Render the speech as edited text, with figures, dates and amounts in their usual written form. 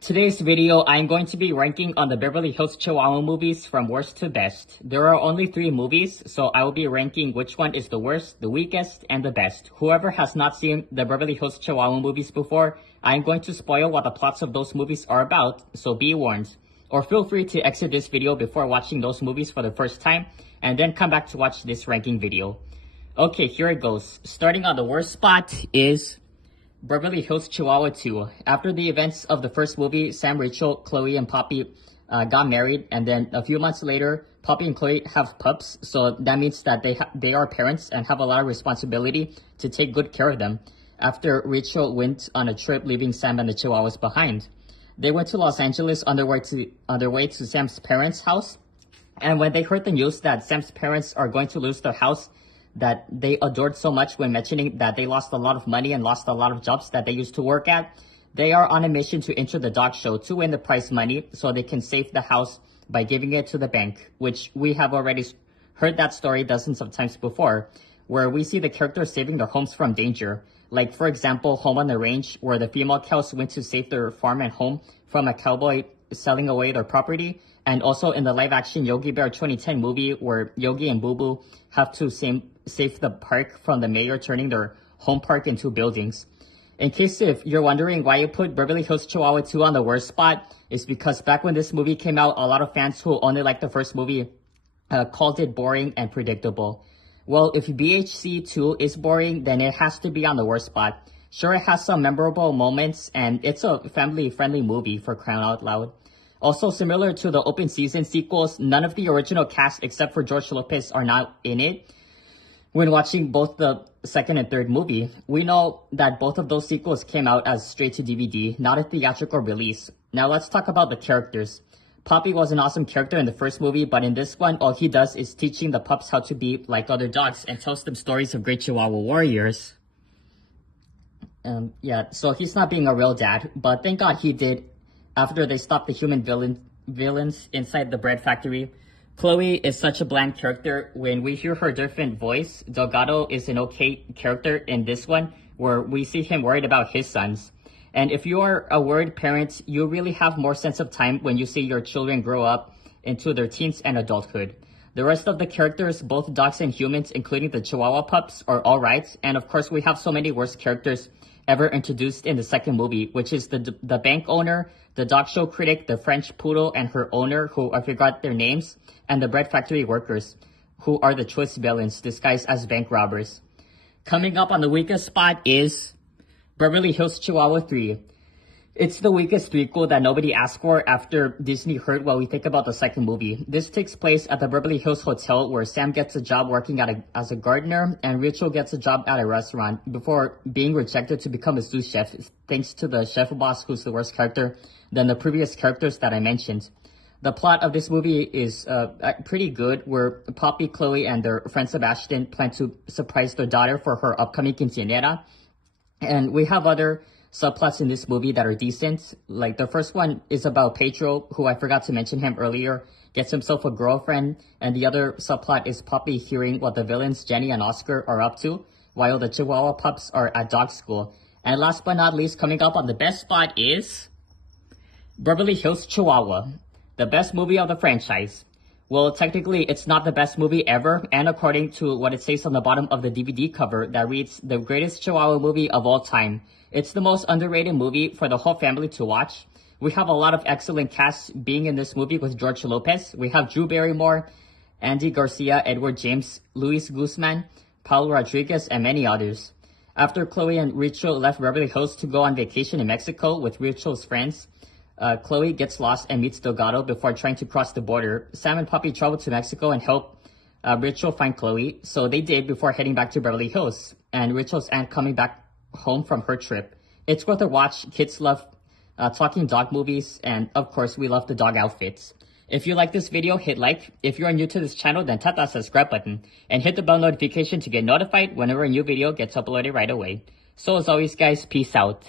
Today's video, I'm going to be ranking on the Beverly Hills Chihuahua movies from worst to best. There are only 3 movies, so I will be ranking which one is the worst, the weakest, and the best. Whoever has not seen the Beverly Hills Chihuahua movies before, I'm going to spoil what the plots of those movies are about, so be warned. Or feel free to exit this video before watching those movies for the first time, and then come back to watch this ranking video. Okay, here it goes. Starting on the worst spot is Beverly Hills Chihuahua 2. After the events of the first movie, Sam, Rachel, Chloe, and Poppy got married, and then a few months later, Poppy and Chloe have pups, so that means that they are parents and have a lot of responsibility to take good care of them. After Rachel went on a trip, leaving Sam and the Chihuahuas behind. They went to Los Angeles on their way to Sam's parents' house, and when they heard the news that Sam's parents are going to lose their house that they adored so much, when mentioning that they lost a lot of money and lost a lot of jobs that they used to work at, they are on a mission to enter the dog show to win the prize money so they can save the house by giving it to the bank, which we have already heard that story dozens of times before, where we see the characters saving their homes from danger. Like, for example, Home on the Range, where the female cows went to save their farm and home from a cowboy selling away their property, and also in the live-action Yogi Bear 2010 movie, where Yogi and Boo Boo have to save the park from the mayor turning their home park into buildings. In case if you're wondering why you put Beverly Hills Chihuahua 2 on the worst spot, is because back when this movie came out, a lot of fans who only liked the first movie called it boring and predictable. Well, if BHC 2 is boring, then it has to be on the worst spot. Sure, it has some memorable moments, and it's a family-friendly movie, for crying out loud. Also, similar to the open season sequels, none of the original cast except for George Lopez are not in it. When watching both the second and third movie, we know that both of those sequels came out as straight to DVD, not a theatrical release. Now let's talk about the characters. Poppy was an awesome character in the first movie, but in this one, all he does is teaching the pups how to be like other dogs and tells them stories of great Chihuahua warriors. So he's not being a real dad, but thank God he did after they stopped the human villains inside the bread factory. Chloe is such a bland character. When we hear her different voice, Delgado is an okay character in this one, where we see him worried about his sons. And if you are a worried parent, you really have more sense of time when you see your children grow up into their teens and adulthood. The rest of the characters, both dogs and humans, including the Chihuahua pups, are alright. And of course, we have so many worst characters ever introduced in the second movie, which is the bank owner, the dog show critic, the French poodle and her owner, who I forgot their names, and the bread factory workers, who are the twist villains disguised as bank robbers. Coming up on the weakest spot is Beverly Hills Chihuahua 3. It's the weakest prequel that nobody asked for after Disney heard what we think about the second movie. This takes place at the Beverly Hills Hotel, where Sam gets a job working as a gardener, and Rachel gets a job at a restaurant before being rejected to become a sous chef, thanks to the chef boss, who's the worst character than the previous characters that I mentioned. The plot of this movie is pretty good, where Poppy, Chloe, and their friend Sebastian plan to surprise their daughter for her upcoming quinceañera. And we have other subplots in this movie that are decent. Like, the first one is about Pedro, who I forgot to mention him earlier, gets himself a girlfriend, and the other subplot is Poppy hearing what the villains Jenny and Oscar are up to, while the Chihuahua pups are at dog school. And last but not least, coming up on the best spot is Beverly Hills Chihuahua, the best movie of the franchise. Well, technically, it's not the best movie ever, and according to what it says on the bottom of the DVD cover that reads, the greatest Chihuahua movie of all time. It's the most underrated movie for the whole family to watch. We have a lot of excellent casts being in this movie with George Lopez. We have Drew Barrymore, Andy Garcia, Edward James, Luis Guzman, Paul Rodriguez, and many others. After Chloe and Rachel left Beverly Hills to go on vacation in Mexico with Rachel's friends, Chloe gets lost and meets Delgado before trying to cross the border. Sam and Poppy travel to Mexico and help Rachel find Chloe. So they did before heading back to Beverly Hills, and Rachel's aunt coming back home from her trip. It's worth a watch. Kids love talking dog movies, and of course, we love the dog outfits. If you like this video, hit like. If you are new to this channel, then tap that subscribe button and hit the bell notification to get notified whenever a new video gets uploaded right away. So as always, guys, peace out.